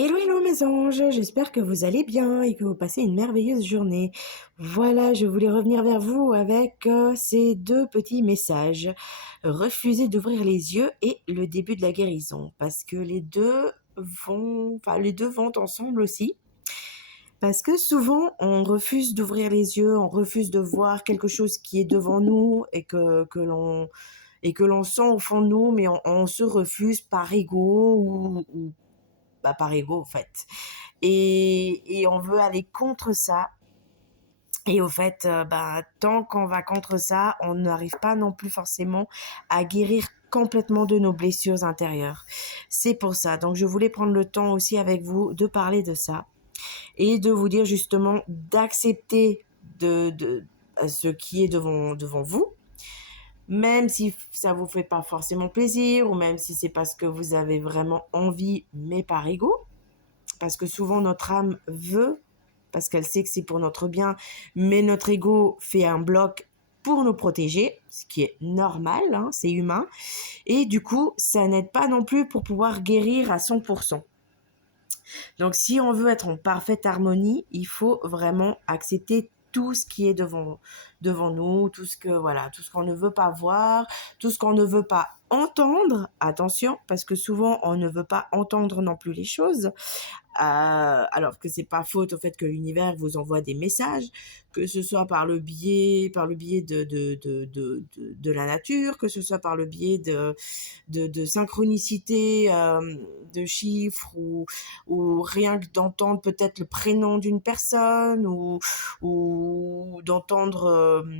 Hello, hello mes anges, j'espère que vous allez bien et que vous passez une merveilleuse journée. Voilà, je voulais revenir vers vous avec ces deux petits messages. Refuser d'ouvrir les yeux et le début de la guérison, parce que les deux vont ensemble aussi. Parce que souvent, on refuse d'ouvrir les yeux, on refuse de voir quelque chose qui est devant nous et que l'on sent au fond de nous, mais on se refuse par ego ou par ego en fait. Et on veut aller contre ça. Et au fait, tant qu'on va contre ça, on n'arrive pas non plus forcément à guérir complètement de nos blessures intérieures. C'est pour ça. Donc, je voulais prendre le temps aussi avec vous de parler de ça et de vous dire justement d'accepter de ce qui est devant vous, même si ça vous fait pas forcément plaisir ou même si c'est parce que vous avez vraiment envie, mais par ego. Parce que souvent notre âme veut, parce qu'elle sait que c'est pour notre bien, mais notre ego fait un bloc pour nous protéger, ce qui est normal, hein, c'est humain, et du coup, ça n'aide pas non plus pour pouvoir guérir à 100%. Donc si on veut être en parfaite harmonie, il faut vraiment accepter tout ce qui est devant nous, tout ce qu'on ne veut pas voir, tout ce qu'on ne veut pas entendre. Attention, parce que souvent on ne veut pas entendre non plus les choses. Alors que c'est pas faute au fait que l'univers vous envoie des messages, que ce soit par le biais de la nature, que ce soit par le biais de synchronicité, de chiffres ou rien que d'entendre peut-être le prénom d'une personne ou d'entendre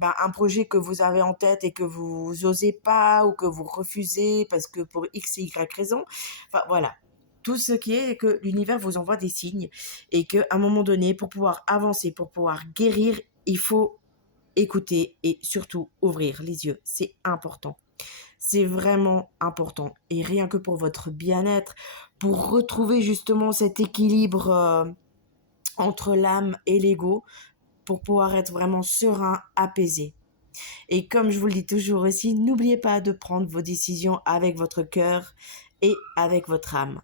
un projet que vous avez en tête et que vous osez pas ou que vous refusez parce que pour X et Y raison. Enfin voilà, tout ce qui est que l'univers vous envoie des signes et qu'à un moment donné, pour pouvoir avancer, pour pouvoir guérir, il faut écouter et surtout ouvrir les yeux. C'est important. C'est vraiment important. Et rien que pour votre bien-être, pour retrouver justement cet équilibre entre l'âme et l'ego, pour pouvoir être vraiment serein, apaisé. Et comme je vous le dis toujours aussi, n'oubliez pas de prendre vos décisions avec votre cœur et avec votre âme,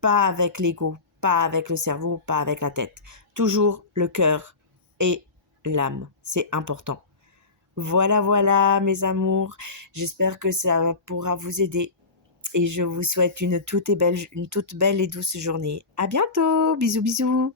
pas avec l'ego, pas avec le cerveau, pas avec la tête. Toujours le cœur et l'âme. C'est important. Voilà, voilà, mes amours. J'espère que ça pourra vous aider. Et je vous souhaite une toute belle et douce journée. À bientôt. Bisous, bisous.